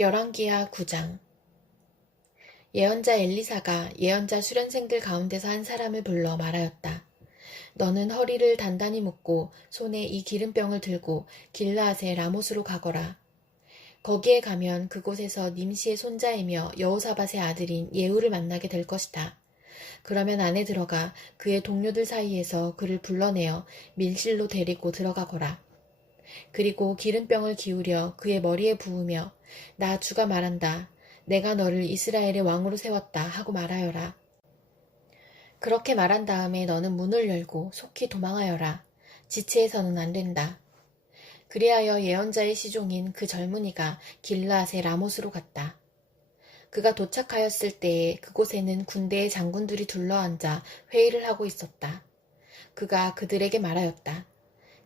열왕기하 9장. 예언자 엘리사가 예언자 수련생들 가운데서 한 사람을 불러 말하였다. 너는 허리를 단단히 묶고 손에 이 기름병을 들고 길르앗의 라못으로 가거라. 거기에 가면 그곳에서 님시의 손자이며 여호사밧의 아들인 예후를 만나게 될 것이다. 그러면 안에 들어가 그의 동료들 사이에서 그를 불러내어 밀실로 데리고 들어가거라. 그리고 기름병을 기울여 그의 머리에 부으며 나 주가 말한다. 내가 너를 이스라엘의 왕으로 세웠다 하고 말하여라. 그렇게 말한 다음에 너는 문을 열고 속히 도망하여라. 지체해서는 안 된다. 그리하여 예언자의 시종인 그 젊은이가 길르앗의 라못으로 갔다. 그가 도착하였을 때에 그곳에는 군대의 장군들이 둘러앉아 회의를 하고 있었다. 그가 그들에게 말하였다.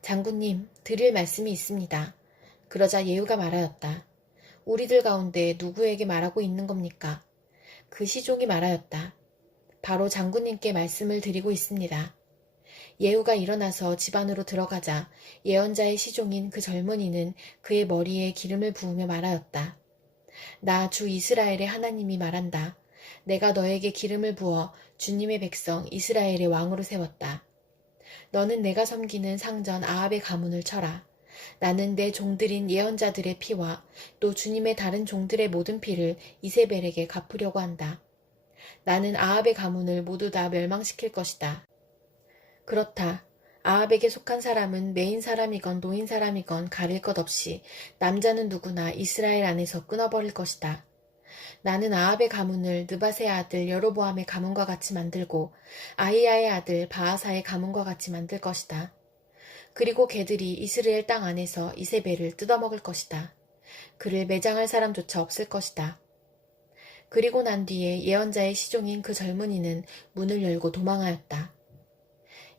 장군님, 드릴 말씀이 있습니다. 그러자 예후가 말하였다. 우리들 가운데 누구에게 말하고 있는 겁니까? 그 시종이 말하였다. 바로 장군님께 말씀을 드리고 있습니다. 예후가 일어나서 집 안으로 들어가자 예언자의 시종인 그 젊은이는 그의 머리에 기름을 부으며 말하였다. 나 주 이스라엘의 하나님이 말한다. 내가 너에게 기름을 부어 주님의 백성 이스라엘의 왕으로 세웠다. 너는 내가 섬기는 상전 아합의 가문을 쳐라. 나는 내 종들인 예언자들의 피와 또 주님의 다른 종들의 모든 피를 이세벨에게 갚으려고 한다. 나는 아합의 가문을 모두 다 멸망시킬 것이다. 그렇다. 아합에게 속한 사람은 메인 사람이건 노인 사람이건 가릴 것 없이 남자는 누구나 이스라엘 안에서 끊어버릴 것이다. 나는 아합의 가문을 느밧의 아들 여로보암의 가문과 같이 만들고 아히야의 아들 바하사의 가문과 같이 만들 것이다. 그리고 개들이 이스라엘 땅 안에서 이세벨을 뜯어먹을 것이다. 그를 매장할 사람조차 없을 것이다. 그리고 난 뒤에 예언자의 시종인 그 젊은이는 문을 열고 도망하였다.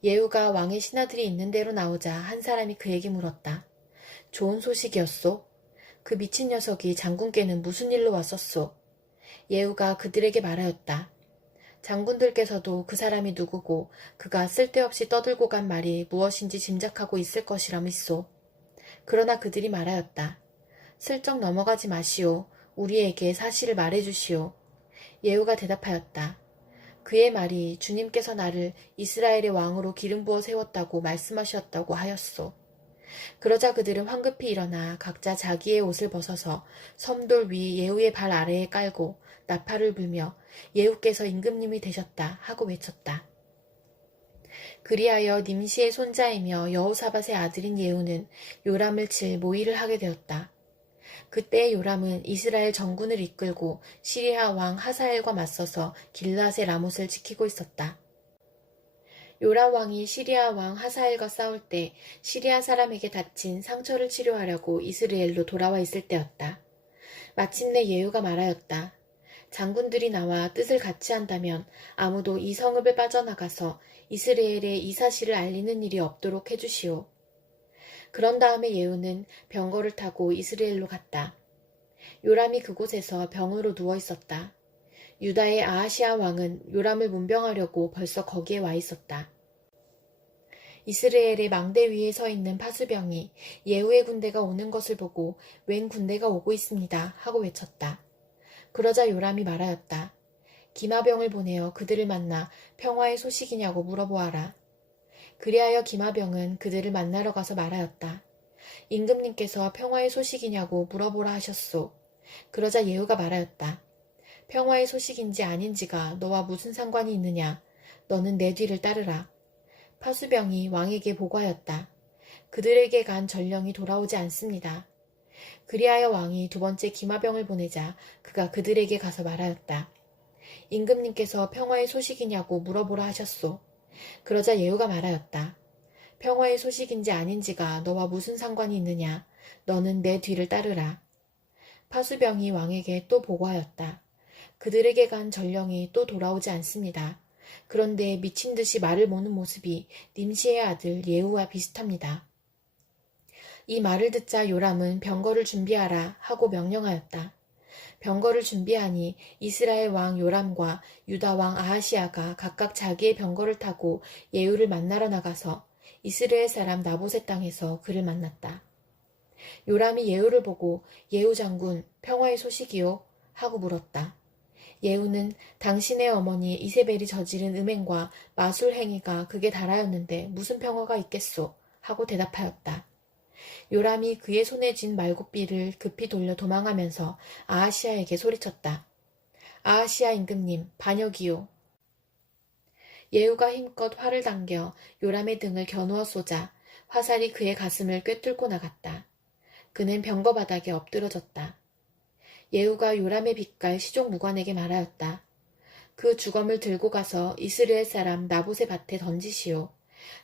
예후가 왕의 신하들이 있는 데로 나오자 한 사람이 그에게 물었다. 좋은 소식이었소? 그 미친 녀석이 장군께는 무슨 일로 왔었소? 예후가 그들에게 말하였다. 장군들께서도 그 사람이 누구고 그가 쓸데없이 떠들고 간 말이 무엇인지 짐작하고 있을 것이라 믿소. 그러나 그들이 말하였다. 슬쩍 넘어가지 마시오. 우리에게 사실을 말해주시오. 예후가 대답하였다. 그의 말이 주님께서 나를 이스라엘의 왕으로 기름 부어 세웠다고 말씀하셨다고 하였소. 그러자 그들은 황급히 일어나 각자 자기의 옷을 벗어서 섬돌 위 예후의 발 아래에 깔고 나팔을 불며 예후께서 임금님이 되셨다 하고 외쳤다. 그리하여 님시의 손자이며 여호사밧의 아들인 예후는 요람을 칠 모의를 하게 되었다. 그때 요람은 이스라엘 전군을 이끌고 시리아 왕 하사엘과 맞서서 길르앗의 라못을 지키고 있었다. 요람 왕이 시리아 왕 하사엘과 싸울 때 시리아 사람에게 다친 상처를 치료하려고 이스라엘로 돌아와 있을 때였다. 마침내 예후가 말하였다. 장군들이 나와 뜻을 같이 한다면 아무도 이 성읍을 빠져나가서 이스라엘에 이 사실을 알리는 일이 없도록 해주시오. 그런 다음에 예후는 병거를 타고 이스라엘로 갔다. 요람이 그곳에서 병으로 누워 있었다. 유다의 아하시아 왕은 요람을 문병하려고 벌써 거기에 와 있었다. 이스라엘의 망대 위에 서 있는 파수병이 예후의 군대가 오는 것을 보고 웬 군대가 오고 있습니다 하고 외쳤다. 그러자 요람이 말하였다. 기마병을 보내어 그들을 만나 평화의 소식이냐고 물어보아라. 그리하여 기마병은 그들을 만나러 가서 말하였다. 임금님께서 평화의 소식이냐고 물어보라 하셨소. 그러자 예후가 말하였다. 평화의 소식인지 아닌지가 너와 무슨 상관이 있느냐. 너는 내 뒤를 따르라. 파수병이 왕에게 보고하였다. 그들에게 간 전령이 돌아오지 않습니다. 그리하여 왕이 두 번째 기마병을 보내자 그가 그들에게 가서 말하였다. 임금님께서 평화의 소식이냐고 물어보라 하셨소. 그러자 예후가 말하였다. 평화의 소식인지 아닌지가 너와 무슨 상관이 있느냐. 너는 내 뒤를 따르라. 파수병이 왕에게 또 보고하였다. 그들에게 간 전령이 또 돌아오지 않습니다. 그런데 미친 듯이 말을 모는 모습이 님시의 아들 예후와 비슷합니다. 이 말을 듣자 요람은 병거를 준비하라 하고 명령하였다. 병거를 준비하니 이스라엘 왕 요람과 유다 왕 아하시아가 각각 자기의 병거를 타고 예후를 만나러 나가서 이스라엘 사람 나봇의 땅에서 그를 만났다. 요람이 예후를 보고 예후 장군 평화의 소식이요? 하고 물었다. 예후는 당신의 어머니 이세벨이 저지른 음행과 마술 행위가 극에 달하였는데 무슨 평화가 있겠소? 하고 대답하였다. 요람이 그의 손에 쥔 말굽비를 급히 돌려 도망하면서 아하시아에게 소리쳤다. 아하시아 임금님, 반역이요. 예후가 힘껏 활을 당겨 요람의 등을 겨누어 쏘자 화살이 그의 가슴을 꿰뚫고 나갔다. 그는 병거 바닥에 엎드러졌다. 예후가 요람의 빚갈 시종 무관에게 말하였다. 그 주검을 들고 가서 이스라엘 사람 나봇의 밭에 던지시오.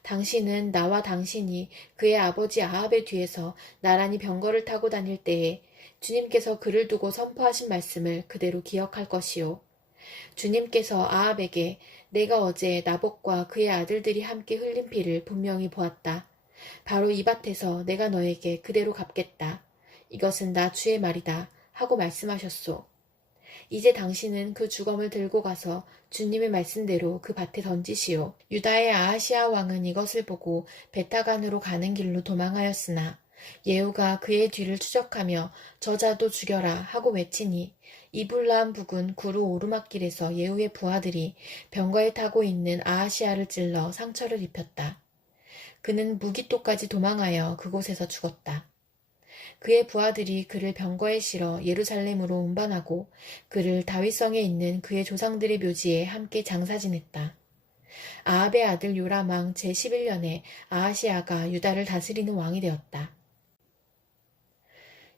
당신은 나와 당신이 그의 아버지 아합의 뒤에서 나란히 병거를 타고 다닐 때에 주님께서 그를 두고 선포하신 말씀을 그대로 기억할 것이요. 주님께서 아합에게 내가 어제 나봇과 그의 아들들이 함께 흘린 피를 분명히 보았다. 바로 이 밭에서 내가 너에게 그대로 갚겠다. 이것은 나 주의 말이다. 하고 말씀하셨소. 이제 당신은 그 주검을 들고 가서 주님의 말씀대로 그 밭에 던지시오. 유다의 아하시아 왕은 이것을 보고 베타간으로 가는 길로 도망하였으나 예후가 그의 뒤를 추적하며 저자도 죽여라 하고 외치니 이블라함 북은 구루 오르막길에서 예후의 부하들이 병거에 타고 있는 아하시아를 찔러 상처를 입혔다. 그는 무기토까지 도망하여 그곳에서 죽었다. 그의 부하들이 그를 병거에 실어 예루살렘으로 운반하고 그를 다윗성에 있는 그의 조상들의 묘지에 함께 장사 지냈다. 아합의 아들 요람 왕 제11년에 아하시아가 유다를 다스리는 왕이 되었다.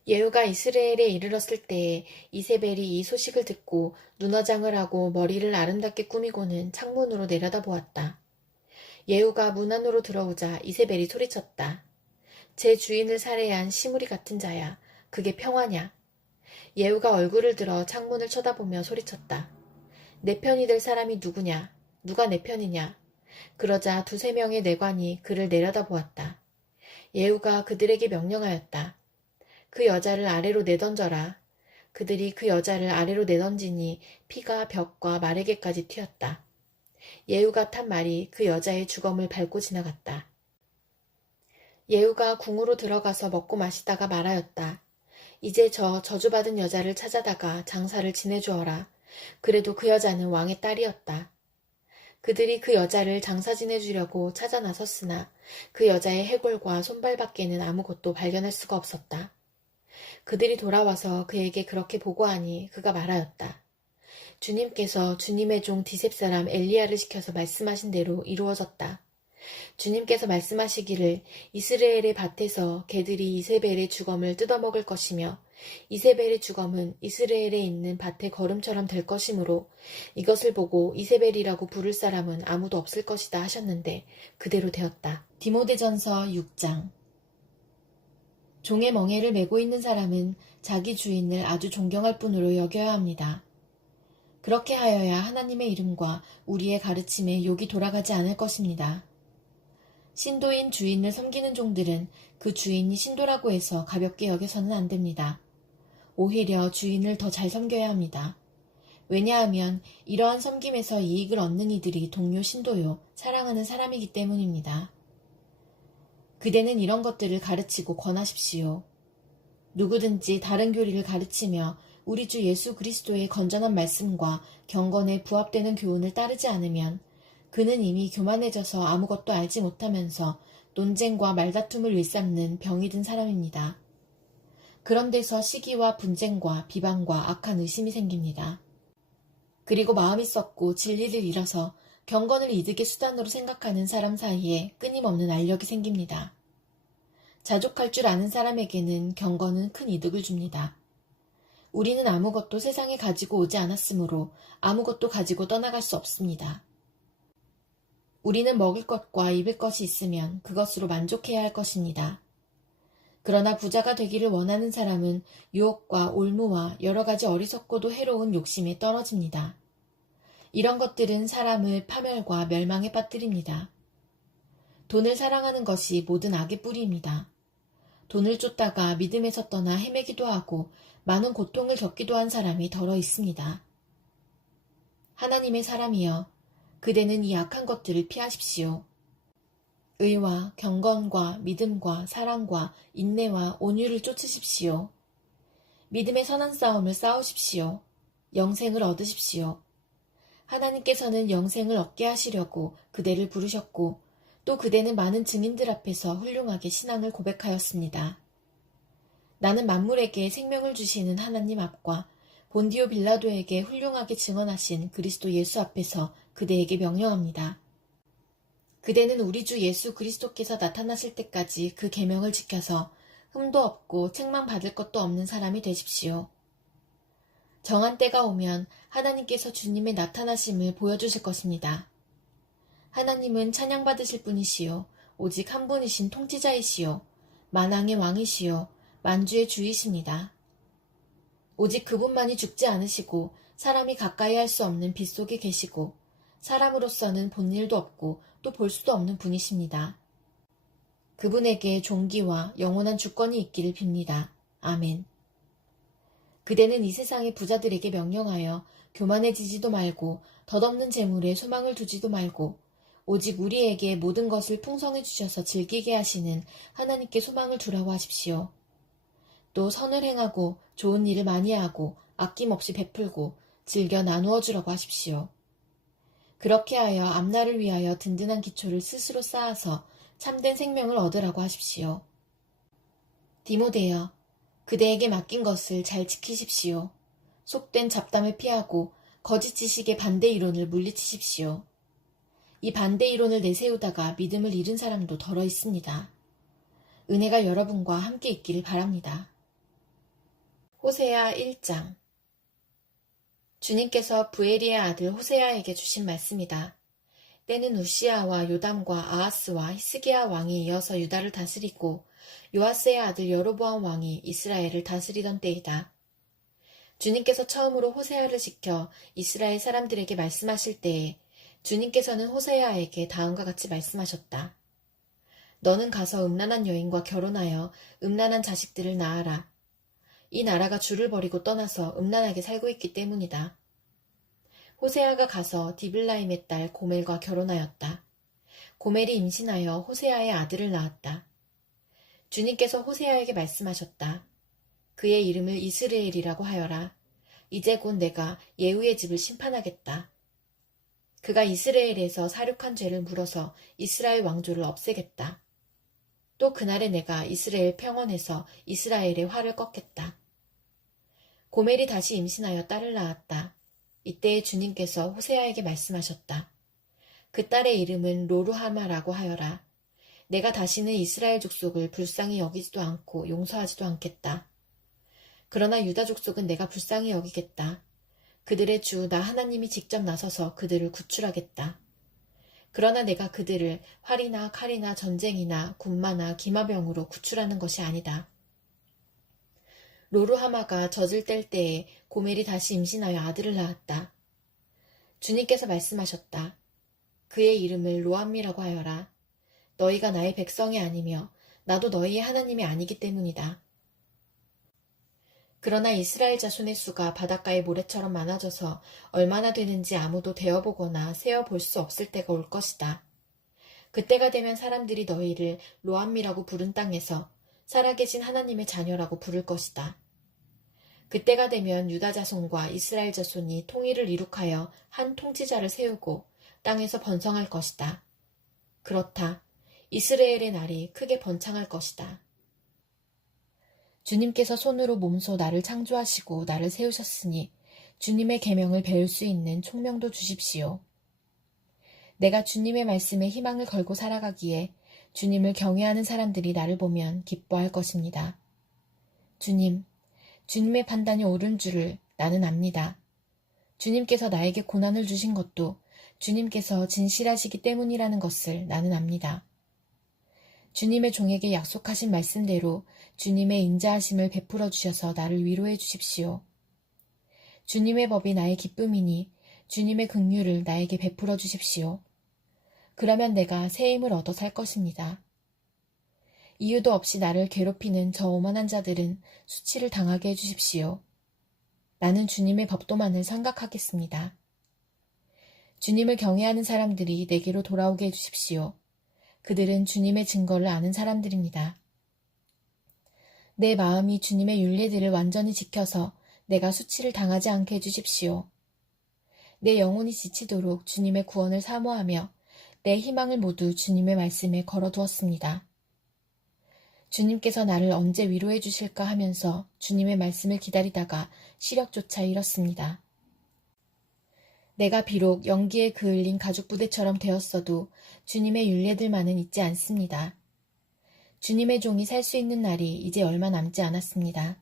예후가 이스라엘에 이르렀을 때에 이세벨이 이 소식을 듣고 눈화장을 하고 머리를 아름답게 꾸미고는 창문으로 내려다보았다. 예후가 문 안으로 들어오자 이세벨이 소리쳤다. 제 주인을 살해한 시무리 같은 자야. 그게 평화냐? 예후가 얼굴을 들어 창문을 쳐다보며 소리쳤다. 내 편이 될 사람이 누구냐? 누가 내 편이냐? 그러자 두세 명의 내관이 그를 내려다보았다. 예후가 그들에게 명령하였다. 그 여자를 아래로 내던져라. 그들이 그 여자를 아래로 내던지니 피가 벽과 마레게까지 튀었다. 예후가 탄 말이 그 여자의 주검을 밟고 지나갔다. 예후가 궁으로 들어가서 먹고 마시다가 말하였다. 이제 저 저주받은 여자를 찾아다가 장사를 지내주어라. 그래도 그 여자는 왕의 딸이었다. 그들이 그 여자를 장사 지내주려고 찾아 나섰으나 그 여자의 해골과 손발밖에는 아무것도 발견할 수가 없었다. 그들이 돌아와서 그에게 그렇게 보고하니 그가 말하였다. 주님께서 주님의 종 디셉 사람 엘리야를 시켜서 말씀하신 대로 이루어졌다. 주님께서 말씀하시기를 이스라엘의 밭에서 개들이 이세벨의 주검을 뜯어먹을 것이며 이세벨의 주검은 이스라엘에 있는 밭의 거름처럼 될 것이므로 이것을 보고 이세벨이라고 부를 사람은 아무도 없을 것이다 하셨는데 그대로 되었다. 디모데전서 6장. 종의 멍에를 메고 있는 사람은 자기 주인을 아주 존경할 뿐으로 여겨야 합니다. 그렇게 하여야 하나님의 이름과 우리의 가르침에 욕이 돌아가지 않을 것입니다. 신도인 주인을 섬기는 종들은 그 주인이 신도라고 해서 가볍게 여겨서는 안 됩니다. 오히려 주인을 더 잘 섬겨야 합니다. 왜냐하면 이러한 섬김에서 이익을 얻는 이들이 동료 신도요, 사랑하는 사람이기 때문입니다. 그대는 이런 것들을 가르치고 권하십시오. 누구든지 다른 교리를 가르치며 우리 주 예수 그리스도의 건전한 말씀과 경건에 부합되는 교훈을 따르지 않으면 그는 이미 교만해져서 아무것도 알지 못하면서 논쟁과 말다툼을 일삼는 병이 든 사람입니다. 그런 데서 시기와 분쟁과 비방과 악한 의심이 생깁니다. 그리고 마음이 썩고 진리를 잃어서 경건을 이득의 수단으로 생각하는 사람 사이에 끊임없는 알력이 생깁니다. 자족할 줄 아는 사람에게는 경건은 큰 이득을 줍니다. 우리는 아무것도 세상에 가지고 오지 않았으므로 아무것도 가지고 떠나갈 수 없습니다. 우리는 먹을 것과 입을 것이 있으면 그것으로 만족해야 할 것입니다. 그러나 부자가 되기를 원하는 사람은 유혹과 올무와 여러 가지 어리석고도 해로운 욕심에 떨어집니다. 이런 것들은 사람을 파멸과 멸망에 빠뜨립니다. 돈을 사랑하는 것이 모든 악의 뿌리입니다. 돈을 쫓다가 믿음에서 떠나 헤매기도 하고 많은 고통을 겪기도 한 사람이 더러 있습니다. 하나님의 사람이여, 그대는 이 악한 것들을 피하십시오. 의와 경건과 믿음과 사랑과 인내와 온유를 쫓으십시오. 믿음의 선한 싸움을 싸우십시오. 영생을 얻으십시오. 하나님께서는 영생을 얻게 하시려고 그대를 부르셨고 또 그대는 많은 증인들 앞에서 훌륭하게 신앙을 고백하였습니다. 나는 만물에게 생명을 주시는 하나님 앞과 본디오 빌라도에게 훌륭하게 증언하신 그리스도 예수 앞에서 그대에게 명령합니다. 그대는 우리 주 예수 그리스도께서 나타나실 때까지 그 계명을 지켜서 흠도 없고 책망받을 것도 없는 사람이 되십시오. 정한 때가 오면 하나님께서 주님의 나타나심을 보여주실 것입니다. 하나님은 찬양받으실 분이시요 오직 한 분이신 통치자이시요 만왕의 왕이시요 만주의 주이십니다. 오직 그분만이 죽지 않으시고 사람이 가까이 할 수 없는 빛 속에 계시고 사람으로서는 본 일도 없고 또 볼 수도 없는 분이십니다. 그분에게 존귀와 영원한 주권이 있기를 빕니다. 아멘. 그대는 이 세상의 부자들에게 명령하여 교만해지지도 말고 덧없는 재물에 소망을 두지도 말고 오직 우리에게 모든 것을 풍성해 주셔서 즐기게 하시는 하나님께 소망을 두라고 하십시오. 또 선을 행하고 좋은 일을 많이 하고 아낌없이 베풀고 즐겨 나누어 주라고 하십시오. 그렇게 하여 앞날을 위하여 든든한 기초를 스스로 쌓아서 참된 생명을 얻으라고 하십시오. 디모데여, 그대에게 맡긴 것을 잘 지키십시오. 속된 잡담을 피하고 거짓 지식의 반대 이론을 물리치십시오. 이 반대 이론을 내세우다가 믿음을 잃은 사람도 덜어 있습니다. 은혜가 여러분과 함께 있기를 바랍니다. 호세아 1장. 주님께서 부에리의 아들 호세아에게 주신 말씀이다. 때는 우시아와 요담과 아하스와 히스기야 왕이 이어서 유다를 다스리고 요아스의 아들 여로보암 왕이 이스라엘을 다스리던 때이다. 주님께서 처음으로 호세아를 시켜 이스라엘 사람들에게 말씀하실 때에 주님께서는 호세아에게 다음과 같이 말씀하셨다. 너는 가서 음란한 여인과 결혼하여 음란한 자식들을 낳아라. 이 나라가 주를 버리고 떠나서 음란하게 살고 있기 때문이다. 호세아가 가서 디블라임의 딸 고멜과 결혼하였다. 고멜이 임신하여 호세아의 아들을 낳았다. 주님께서 호세아에게 말씀하셨다. 그의 이름을 이스르엘이라고 하여라. 이제 곧 내가 예후의 집을 심판하겠다. 그가 이스라엘에서 사륙한 죄를 물어서 이스라엘 왕조를 없애겠다. 또 그날에 내가 이스라엘 평원에서 이스라엘의 화를 꺾겠다. 고멜이 다시 임신하여 딸을 낳았다. 이때에 주님께서 호세아에게 말씀하셨다. 그 딸의 이름은 로루하마라고 하여라. 내가 다시는 이스라엘 족속을 불쌍히 여기지도 않고 용서하지도 않겠다. 그러나 유다 족속은 내가 불쌍히 여기겠다. 그들의 주 나 하나님이 직접 나서서 그들을 구출하겠다. 그러나 내가 그들을 활이나 칼이나 전쟁이나 군마나 기마병으로 구출하는 것이 아니다. 로루하마가 젖을 뗄 때에 고멜이 다시 임신하여 아들을 낳았다. 주님께서 말씀하셨다. 그의 이름을 로암미라고 하여라. 너희가 나의 백성이 아니며 나도 너희의 하나님이 아니기 때문이다. 그러나 이스라엘 자손의 수가 바닷가의 모래처럼 많아져서 얼마나 되는지 아무도 되어보거나 세어볼 수 없을 때가 올 것이다. 그때가 되면 사람들이 너희를 로암미라고 부른 땅에서 살아계신 하나님의 자녀라고 부를 것이다. 그때가 되면 유다 자손과 이스라엘 자손이 통일을 이룩하여 한 통치자를 세우고 땅에서 번성할 것이다. 그렇다. 이스라엘의 날이 크게 번창할 것이다. 주님께서 손으로 몸소 나를 창조하시고 나를 세우셨으니 주님의 계명을 배울 수 있는 총명도 주십시오. 내가 주님의 말씀에 희망을 걸고 살아가기에 주님을 경외하는 사람들이 나를 보면 기뻐할 것입니다. 주님의 판단이 옳은 줄을 나는 압니다. 주님께서 나에게 고난을 주신 것도 주님께서 진실하시기 때문이라는 것을 나는 압니다. 주님의 종에게 약속하신 말씀대로 주님의 인자하심을 베풀어 주셔서 나를 위로해 주십시오. 주님의 법이 나의 기쁨이니 주님의 긍휼을 나에게 베풀어 주십시오. 그러면 내가 새 힘을 얻어 살 것입니다. 이유도 없이 나를 괴롭히는 저 오만한 자들은 수치를 당하게 해주십시오. 나는 주님의 법도만을 생각하겠습니다. 주님을 경외하는 사람들이 내게로 돌아오게 해주십시오. 그들은 주님의 증거를 아는 사람들입니다. 내 마음이 주님의 율례들을 완전히 지켜서 내가 수치를 당하지 않게 해주십시오. 내 영혼이 지치도록 주님의 구원을 사모하며 내 희망을 모두 주님의 말씀에 걸어두었습니다. 주님께서 나를 언제 위로해 주실까 하면서 주님의 말씀을 기다리다가 시력조차 잃었습니다. 내가 비록 연기에 그을린 가죽부대처럼 되었어도 주님의 율례들만은 잊지 않습니다. 주님의 종이 살 수 있는 날이 이제 얼마 남지 않았습니다.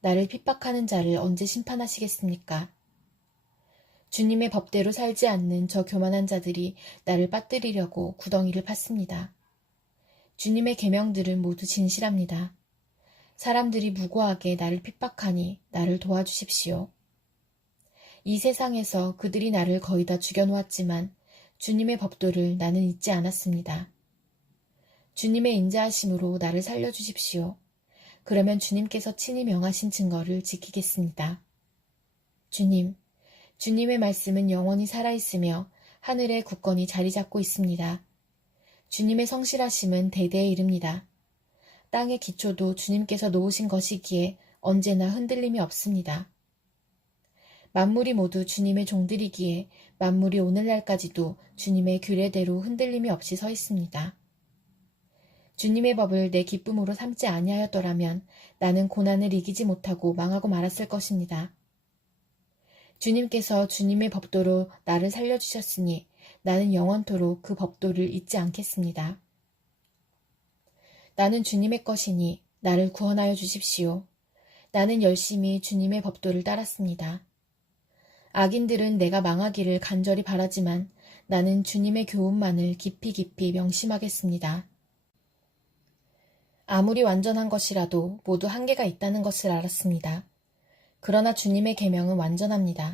나를 핍박하는 자를 언제 심판하시겠습니까? 주님의 법대로 살지 않는 저 교만한 자들이 나를 빠뜨리려고 구덩이를 팠습니다. 주님의 계명들은 모두 진실합니다. 사람들이 무고하게 나를 핍박하니 나를 도와주십시오. 이 세상에서 그들이 나를 거의 다 죽여놓았지만 주님의 법도를 나는 잊지 않았습니다. 주님의 인자하심으로 나를 살려주십시오. 그러면 주님께서 친히 명하신 증거를 지키겠습니다. 주님, 주님의 말씀은 영원히 살아있으며 하늘에 굳건히 자리 잡고 있습니다. 주님의 성실하심은 대대에 이릅니다. 땅의 기초도 주님께서 놓으신 것이기에 언제나 흔들림이 없습니다. 만물이 모두 주님의 종들이기에 만물이 오늘날까지도 주님의 규례대로 흔들림이 없이 서 있습니다. 주님의 법을 내 기쁨으로 삼지 아니하였더라면 나는 고난을 이기지 못하고 망하고 말았을 것입니다. 주님께서 주님의 법도로 나를 살려주셨으니 나는 영원토록 그 법도를 잊지 않겠습니다. 나는 주님의 것이니 나를 구원하여 주십시오. 나는 열심히 주님의 법도를 따랐습니다. 악인들은 내가 망하기를 간절히 바라지만 나는 주님의 교훈만을 깊이 깊이 명심하겠습니다. 아무리 완전한 것이라도 모두 한계가 있다는 것을 알았습니다. 그러나 주님의 계명은 완전합니다.